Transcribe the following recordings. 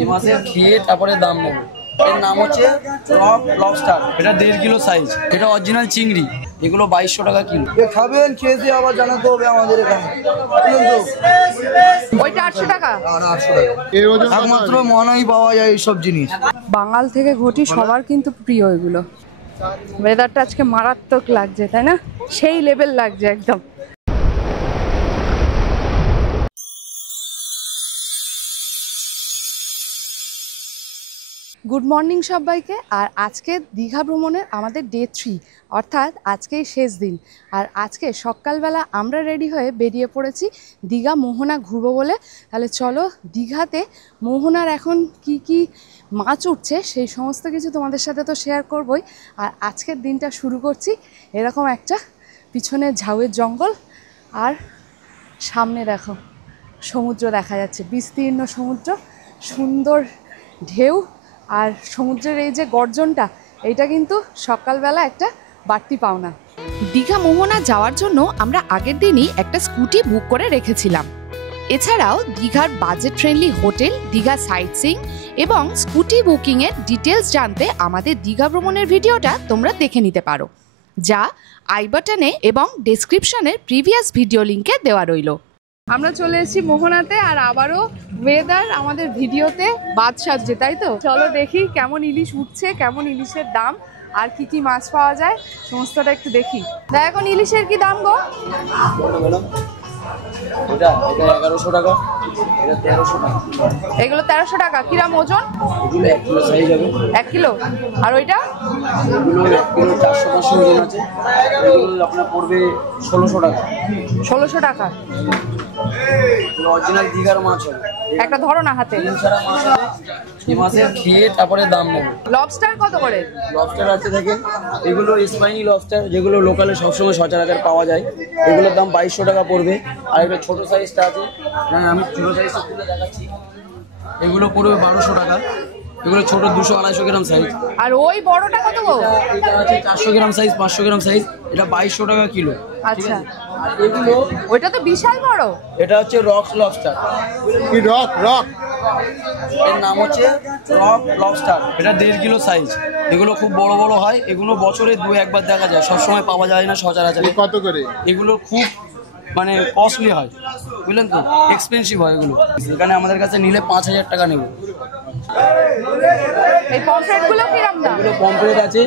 এই মাছের খেয়ে তারপরে দাম নেবো। এর নাম হচ্ছে রক লবস্টার। এটা 1.5 কিলো সাইজ। এটা অরিজিনাল চিংড়ি। এগুলো 2200 টাকা কিলো। খাবেন, খেতে আবার জানাতে হবে আমাদের এখানে। ওইটা 800 টাকা। একমাত্র মনেই পাওয়া যায় এইসব জিনিস। বাঙাল থেকে ঘটি সবার কিন্তু প্রিয় এগুলো। ওয়েদারটা আজকে মারাত্মক লাগছে, তাই না? সেই লেভেল লাগছে একদম। গুড মর্নিং সবাইকে। আর আজকে দীঘা ভ্রমণের আমাদের ডে 3, অর্থাৎ আজকেই শেষ দিন। আর আজকে সকালবেলা আমরা রেডি হয়ে বেরিয়ে পড়েছি দীঘা মোহনা ঘুরবো বলে। তাহলে চলো, দীঘাতে মোহনার এখন কি কি মাছ উঠছে সেই সমস্ত কিছু তোমাদের সাথে তো শেয়ার করবই। আর আজকের দিনটা শুরু করছি এরকম একটা পিছনে ঝাউয়ের জঙ্গল, আর সামনে দেখো সমুদ্র দেখা যাচ্ছে, বিস্তীর্ণ সমুদ্র, সুন্দর ঢেউ। আর সমুদ্রের এই যে গর্জনটা, এইটা কিন্তু সকালবেলা একটা বাড়তি পাওনা। দীঘা মোহনা যাওয়ার জন্য আমরা আগের দিনই একটা স্কুটি বুক করে রেখেছিলাম। এছাড়াও দীঘার budget friendly hotel, Digha site seeing এবং স্কুটি বুকিংয়ের ডিটেলস জানতে আমাদের দীঘা ভ্রমণের ভিডিওটা তোমরা দেখে নিতে পারো, যা আই বাটনে এবং ডেসক্রিপশনের প্রিভিয়াস ভিডিও লিঙ্কে দেওয়া রইল। আমরা চলে এসেছি মোহনাতে, আর আবারও ওয়েদার আমাদের ভিডিওতে বাদ সাজছে, তাই তো? চলো দেখি কেমন ইলিশ উঠছে, কেমন ইলিশের দাম, আর কি কি মাছ পাওয়া যায় সমস্তটা একটু দেখি। দেখ এখন ইলিশের কি দাম গো? এটা 1100 টাকা। এটা 1300 টাকা। এগুলো 1300 টাকা। কিরাম ওজন? এগুলো 1 কিলো সাইজ হবে। 1 কিলো। আর ওইটা? এগুলো 1 কিলো 400-500 ওজন আছে। এগুলো আপনার পড়বে 1600 টাকা। 1600 টাকা। এগুলো অরিজিনাল দীঘার মাছ হবে। একটা ধরো না হাতে। সারা মাছ হবে। এই মাছের খেয়ে তারপরে দাম নেবো। লবস্টার কত করে? লবস্টার আছে দেখেন, এগুলো স্পাইনি লবস্টার, যেগুলো লোকালে সবসময় সচরাচর পাওয়া যায়। এগুলোর দাম 2200 টাকা পড়বে। আর একটা ছোটো সাইজটা আছে, আমি ছোটো সাইজটা তুলে দেখাচ্ছি। এগুলো পড়বে 1200 টাকা। এগুলো ছোটো 200-250 গ্রাম সাইজ। আর ওই বড়টা কত গো? এটা আছে 400 গ্রাম সাইজ, 500 গ্রাম সাইজ। এটা 2200 টাকা কিলো। আচ্ছা। আর এগুলো, ওইটা তো বিশাল বড়। এটা হচ্ছে রক লবস্টার। কি রক? এর নাম হচ্ছে রক লবস্টার। এটা 1.5 কিলো সাইজ। এগুলো খুব বড় বড় হয়। এগুলো বছরে 2-1 বার দেখা যায়, সবসময় পাওয়া যায় না সচরাচর। কত করে? এগুলো খুব মানে কস্টলি হয়, বুঝলেন তো, এক্সপেন্সিভ হয় এগুলো। এখানে আমাদের কাছে নিলে 5000 টাকা নেব। এই পমফ্রেটগুলো কিরকম দাম? এগুলো পমফ্রেট আছে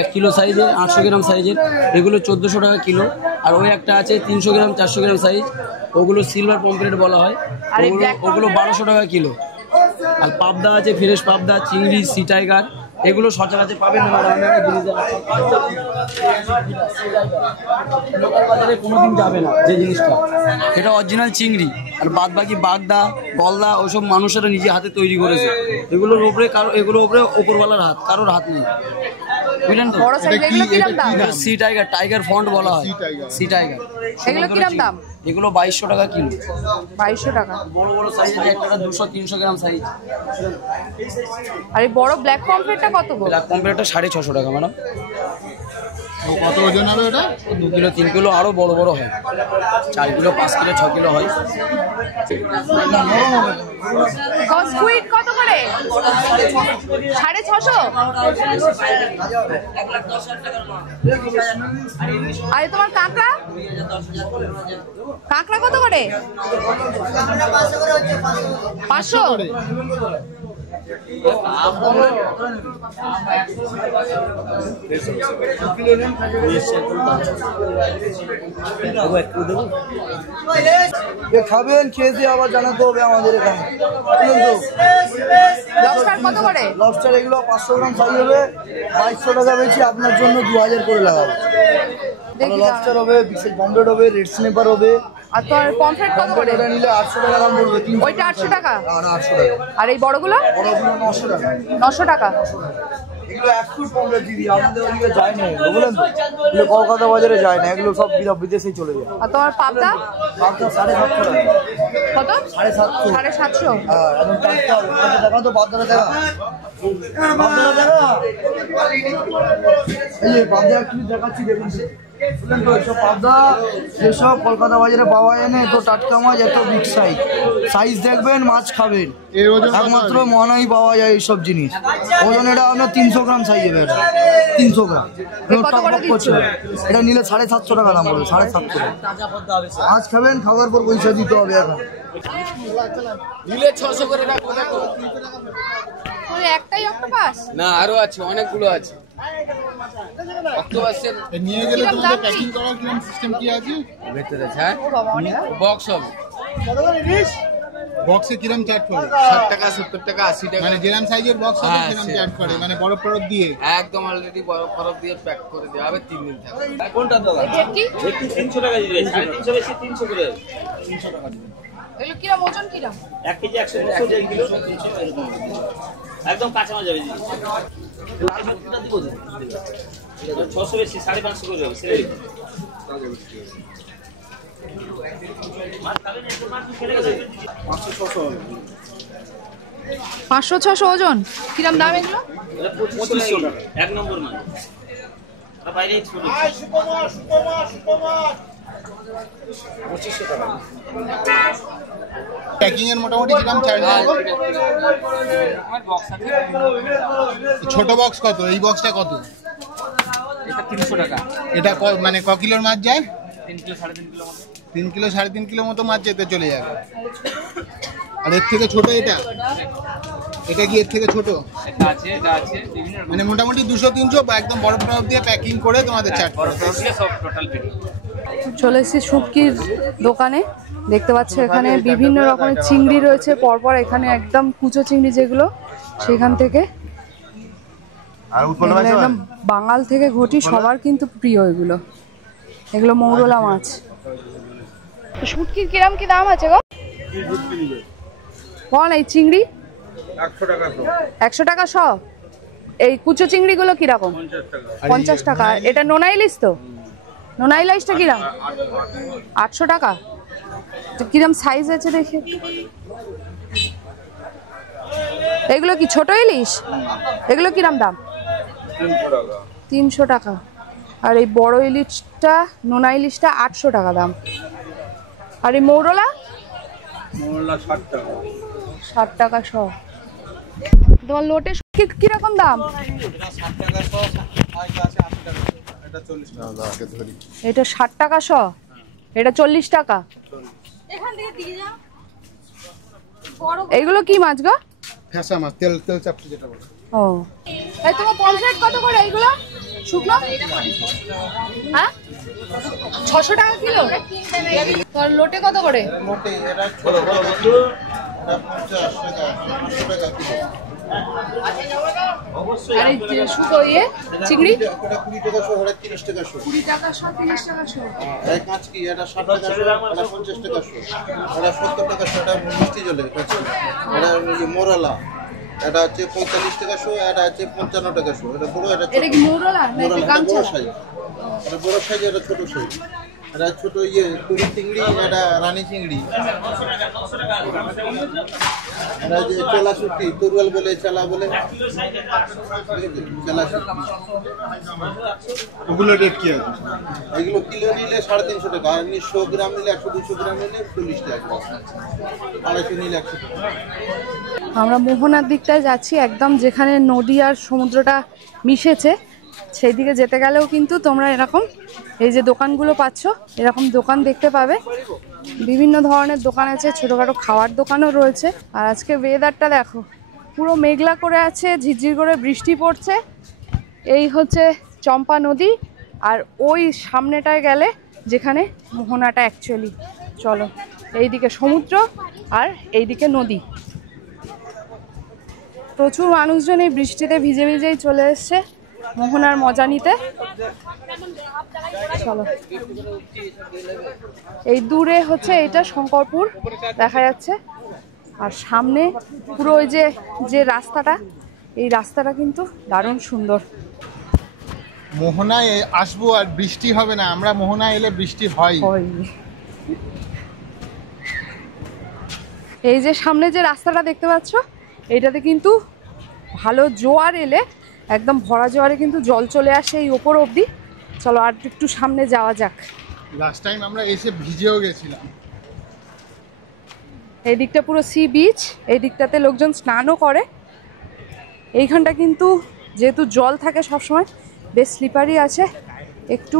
1 কিলো সাইজের, 800 গ্রাম সাইজের। এগুলো 1400 টাকা কিলো। আর ওই একটা আছে 300 গ্রাম 400 গ্রাম সাইজ, ওগুলো সিলভার পমফ্রেট বলা হয়। ওগুলো 1200 টাকা কিলো। আর পাবদা আছে, ফ্রেশ পাবদা, চিংড়ি, সি টাইগার, এগুলো সচরাচর পাবেন না। লোকাল বাজারে কোনোদিন যাবে না যে জিনিসটা। এটা অরিজিনাল চিংড়ি। আর বাদ বাকি বাগদা, গলদা ওসব মানুষেরা নিজে হাতে তৈরি করেছে। এগুলোর উপরে এগুলোর উপরে ওপরওয়ালার হাত, কারোর হাত নেই, বুঝলেন তো। সি টাইগার, টাইগার ফন্ট বলা হয়, সি টাইগার। এগুলো কিরকম দাম? এগুলো 2200 টাকা কিলো। 2200 টাকা। বড় বড় সাইজ আছে, একটা 200-300 গ্রাম সাইজ। আর এই বড় ব্ল্যাক পমফ্রেটটা কত গো? ব্ল্যাক পমফ্রেটটা 650 টাকা ম্যাডাম। কত ওজন হবে ওটা? 2 কিলো 3 কিলো, আরো বড় বড় হয়। 4 কিলো 5 কিলো 6 কিলো হয়। স্কুইড কত করে? 650। আর তোমার কাঁকড়া? কাঁকড়া কত করে? 500। খাবেন, খেতে আবার জানাতে হবে আমাদের এখানে। লবস্টার কত করে? লবস্টার এগুলো 500 গ্রাম সাইজ হবে, 2200 টাকা বেশি। আপনার জন্য 2000 করে লাগাবো। লবস্টার হবে, বিশেষ পমফ্রেট হবে, রেড স্নেপার হবে। আর তোর পমফ্রেট কত করে? এটা নিলে 800 টাকা দাম পড়বে। ওইটা 800 টাকা? না 800 টাকা। আর এই বড়গুলো? বড়গুলো 900 টাকা। 900 টাকা। এগুলো 1 ফুট পমফ্রেট দিদি, আমাদের ওদিকে যায় না, বুঝলেন তো। এগুলো কলকাতা বাজারে যায় না, এগুলো সব বিদেশেই চলে যায়। আর তোমার পাবদা? পাবদা 750 টাকা। কত? 750। 750। হ্যাঁ, এখন টাটকা হবে। দেখা তো পাবদাটা দেখা। পাবদাটা দেখা। এই যে পাবদা একটু দেখাচ্ছি, দেখুন। পাবদা যেসব কলকাতা বাজারে পাওয়া যায় না, এত টাটকা মাছ, এত বিগ সাইজ। সাইজ দেখবেন, মাছ খাবেন। একমাত্র মহানাই পাওয়া যায় এইসব জিনিস। ওজন এটা আপনার 300 গ্রাম সাইজ হবে। এটা 300 গ্রাম এটা নিলে 750 টাকা দাম পড়বে। 750 টাকা মাছ খাবেন, খাওয়ার পর পয়সা দিতে হবে। এখন নিলে 600 করে রাখো। দেখো একটাই অক্টোপাস না, আরো আছে, অনেকগুলো আছে অক্টোপাসের। নিয়ে গেলে তোমাদের প্যাকিং করার কিরকম সিস্টেম কি আছে? ভেতরে হ্যাঁ বক্স হবে। বক্সে কিরকম চার্জ করে? 60 টাকা, 70 টাকা, 80 টাকা, মানে যেরকম সাইজের বক্স হবে কিরকম চার্জ করে? মানে বড় বরফ দিয়ে একদম অলরেডি বরফ দিয়ে প্যাক করে দেওয়া হবে, 3 দিন থাকবে। কোনটা দাদা? কি একটু 300 টাকা দিলে 350 বেশি 300 করে। 300 টাকা দিবেন। এগুলো কিরম ওজন কিরম? 1 কেজি 100 1 কিলো 300 এরকম একদম কাঁচা মাছ যাবে। লাল মাছটা দিব তো 600 বেশি 550 করে হবে। সেটাই মাছ খাবেন, একটু মাছ ফেলে গেছে 500-600 হবে। 500-600 ওজন। কিরম দাম এগুলো? এটা 2500 টাকা এক নম্বর মাছ। আর বাইরে ছোট 2500 টাকা। প্যাকিং এর মোটামুটি কিরকম চার্জ লাগে? ছোট বক্স কত? এই বক্সটা কত? এটা 300 টাকা। এটা মানে ক কিলোর মাছ যায়? 3 কিলো 3.5 কিলো মতো। 3 কিলো 3.5 কিলো মতো মাছ যেতে চলে যাবে। আর এর থেকে ছোট এটা কি এর থেকে ছোট? এটা আছে বিভিন্ন মানে মোটামুটি 200-300 বা একদম বরফ দিয়ে প্যাকিং করে তোমাদের চার্জ করে। সব টোটাল পেটি। চলে এসেছি শুটকির দোকানে। দেখতে পাচ্ছ এখানে বিভিন্ন রকমের চিংড়ি রয়েছে পরপর। এখানে একদম কুচো চিংড়ি যেগুলো, সেখান থেকে এগুলো একদম বাঙাল থেকে ঘটি, সবার কিন্তু প্রিয় এগুলো। এগুলো মৌরলা মাছ। শুটকির কিরাম কি দাম আছে গো? বল এই চিংড়ি 100 টাকা সব। এই কুচো চিংড়িগুলো কিরকম? 50 টাকা। এটা নোনা ইলিশ তো? নোনা ইলিশটা কিরাম? 800 টাকা। কিরম সাইজ আছে দেখে। এগুলো কি ছোট ইলিশ? এগুলো কিরাম দাম? 300 টাকা। আর এই বড় ইলিশটা, নোনা ইলিশটা 800 টাকা দাম। আর এই মৌরলা 60 টাকা সব। তোমার লোটে কিরকম দাম? এটা 60 টাকা শ, এটা 40 টাকা। এইগুলো কি মাছ গো? ফ্যাসা মাছ, তেল চাপটি যেটা বলে। ও এই তোমার পমফ্রেট কত করে এইগুলো? শুকনো হ্যাঁ 600 টাকা কিলো। তোর লোটে কত করে? মোটে এটা ছোট বন্ধু এটা 50 টাকা 100 টাকা কিলো। আর এই শুকো ইয়ে চিংড়ি এটা 20 টাকা শো, এটা 30 টাকা শো। 20 টাকা শো, 30 টাকা শো। এই কাঁচ কি এটা 60 টাকা শো, এটা 50 টাকা শো, এটা 70 টাকা শো। এটা মিষ্টি জলে কাঁচি। এটা মোরালা, এটা হচ্ছে 45 টাকা শো, এটা হচ্ছে 55 টাকা শো। এটা বড়, এটা ছোট। এটা কি মৌরলা না এটা গামছা? বড় সাইজ, এটা বড় সাইজ, এটা ছোট সাইজ। এটা ছোট তুরি চিংড়ি, এটা রানী চিংড়ি। এটা যে চেলা শুটকি, তুরুয়াল বলে, চেলা বলে, চেলা শুটকি। ওগুলো রেট কি আছে? এগুলো কিলো নিলে 350 টাকা, আর 100 গ্রাম নিলে 100-200 গ্রাম নিলে 40 টাকা, 250 নিলে 100 টাকা। আমরা মোহনার দিকটায় যাচ্ছি, একদম যেখানে নদী আর সমুদ্রটা মিশেছে সেই দিকে যেতে গেলেও কিন্তু তোমরা এরকম এই যে দোকানগুলো পাচ্ছ, এরকম দোকান দেখতে পাবে। বিভিন্ন ধরনের দোকান আছে, ছোটোখাটো খাওয়ার দোকানও রয়েছে। আর আজকে ওয়েদারটা দেখো, পুরো মেঘলা করে আছে, ঝিরঝির করে বৃষ্টি পড়ছে। এই হচ্ছে চম্পা নদী, আর ওই সামনেটায় গেলে যেখানে মোহনাটা অ্যাকচুয়ালি। চলো, এইদিকে সমুদ্র আর এইদিকে নদী। প্রচুর মানুষজন এই বৃষ্টিতে ভিজে ভিজেই চলে এসছে মোহনার মজা নিতে। চলো, এই দূরে হচ্ছে এটা শঙ্করপুর দেখা যাচ্ছে, আর সামনে পুরো ওই যে রাস্তাটা, এই রাস্তাটা কিন্তু দারুণ সুন্দর। মোহনায় আসবো আর বৃষ্টি হবে না? আমরা মোহনায় এলে বৃষ্টি হয়। এই যে সামনে যে রাস্তাটা দেখতে পাচ্ছ, এইটাতে কিন্তু ভালো জোয়ার এলে, একদম ভরা জোয়ারে কিন্তু জল চলে আসে এই ওপর অবধি। চলো আর একটু সামনে যাওয়া যাক। লাস্ট টাইম আমরা এসে ভিজেও গেছিলাম। এই দিকটা পুরো সি বিচ, এই দিকটাতে লোকজন স্নানও করে। এইখানটা কিন্তু যেহেতু জল থাকে সবসময়, বেশ স্লিপারি আছে, একটু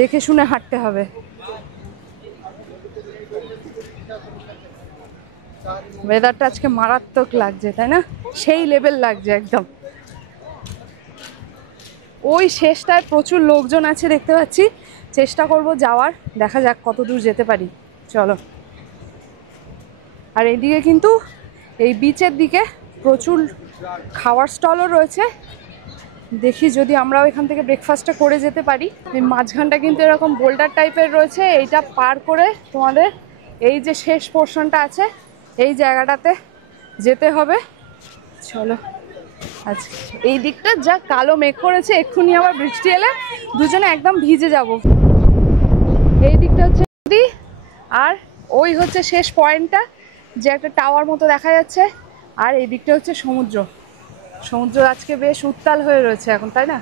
দেখে শুনে হাঁটতে হবে। ওয়েদারটা আজকে মারাত্মক লাগছে, তাই না? সেই লেভেল লাগছে একদম। ওই শেষটায় প্রচুর লোকজন আছে দেখতে পাচ্ছি, চেষ্টা করব যাওয়ার, দেখা যাক কত দূর যেতে পারি। চলো। আর এইদিকে কিন্তু এই বিচের দিকে প্রচুর খাওয়ার স্টলও রয়েছে, দেখি যদি আমরাও এখান থেকে ব্রেকফাস্টটা করে যেতে পারি। এই মাঝখানটা কিন্তু এরকম বোল্ডার টাইপের রয়েছে, এইটা পার করে তোমাদের এই যে শেষ পোর্শনটা আছে এই জায়গাটাতে যেতে হবে। চলো। আচ্ছা, এই দিকটা যা কালো মেঘ করেছে, এক্ষুনি আবার বৃষ্টি এলে দুজনে একদম ভিজে যাব। এই দিকটা হচ্ছে নদী, আর ওই হচ্ছে শেষ পয়েন্টটা, যে একটা টাওয়ার মতো দেখা যাচ্ছে। আর এই দিকটা হচ্ছে সমুদ্র। সমুদ্র আজকে বেশ উত্তাল হয়ে রয়েছে এখন, তাই না?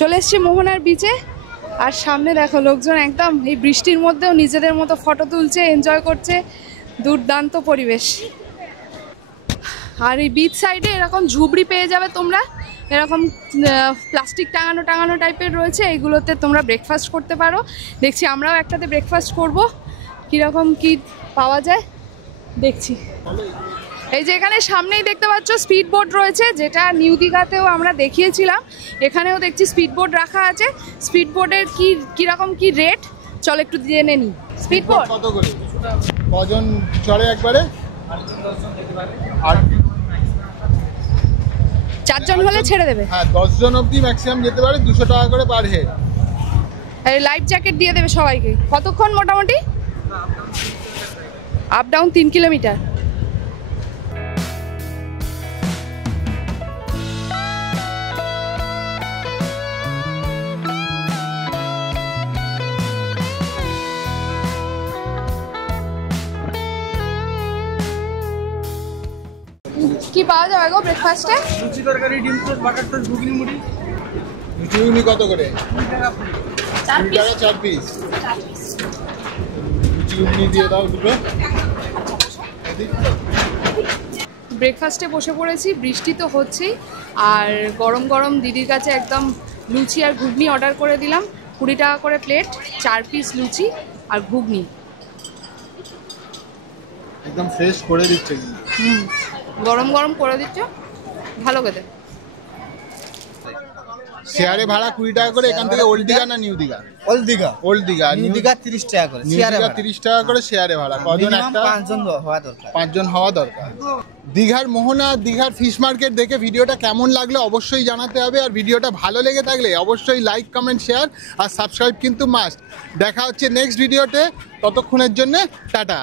চলে এসছি মোহনার বিচে, আর সামনে দেখো লোকজন একদম এই বৃষ্টির মধ্যেও নিজেদের মতো ফটো তুলছে, এনজয় করছে। দুর্দান্ত পরিবেশ। আর এই বিচ সাইডে এরকম ঝুবড়ি পেয়ে যাবে তোমরা, এরকম প্লাস্টিক টাঙানো টাইপের রয়েছে, এইগুলোতে তোমরা ব্রেকফাস্ট করতে পারো। দেখছি আমরাও একটাতে ব্রেকফাস্ট করব, কীরকম কি পাওয়া যায় দেখছি। এই যে এখানে সামনেই দেখতে পাচ্ছ স্পিড বোট রয়েছে, যেটা নিউ দীঘাতেও আমরা দেখিয়েছিলাম। এখানেও দেখছি স্পিড বোট রাখা আছে। স্পিড বোটের কীরকম কি রেট চল একটু জেনে নিই। স্পিড বোট কত করে, কজন চড়ে একবারে? 4 জন হলে ছেড়ে দেবে। হ্যাঁ, 10 জন অবধি ম্যাক্সিমাম যেতে পারে, 200 টাকা করে পার হেড। এই লাইফ জ্যাকেট দিয়ে দেবে সবাইকে। কতক্ষণ মোটামুটি? Up down 3 kilometre. কি পাওয়া যাবে গো ব্রেকফাস্টে? লুচি তরকারি, ডিম টোস্ট, বাটার টোস্ট, ঘুগনি মুড়ি। ঘুগনি কত করে? 4 2 টাকা 4 পিস। ঘুগনি দিয়ে দাও দুটো। ব্রেকফাস্টে বসে পড়েছি, বৃষ্টি তো হচ্ছেই, আর গরম গরম দিদির কাছে একদম লুচি আর ঘুগনি অর্ডার করে দিলাম। 20 টাকা করে প্লেট, 4 পিস লুচি আর ঘুগনি। একদম ফ্রেশ করে দিচ্ছে। গরম গরম করে দিচ্ছ, ভালো খেতে। শেয়ারে ভাড়া 20 টাকা করে। এখান থেকে ওল্ড দীঘা না new Digha? Old Digha. Old Digha. New Digha 30 টাকা করে। নিউ দীঘা 30 টাকা করে শেয়ারে ভাড়া। কজন একটা? 5 জন হওয়া দরকার। 5 জন হওয়া দরকার। দীঘার মোহনা, দীঘার ফিশ মার্কেট দেখে ভিডিওটা কেমন লাগলো অবশ্যই জানাতে হবে। আর ভিডিওটা ভালো লেগে থাকলে অবশ্যই লাইক, কমেন্ট, শেয়ার আর সাবস্ক্রাইব কিন্তু মাস্ট। দেখা হচ্ছে নেক্সট ভিডিওতে, ততক্ষণের জন্য টাটা।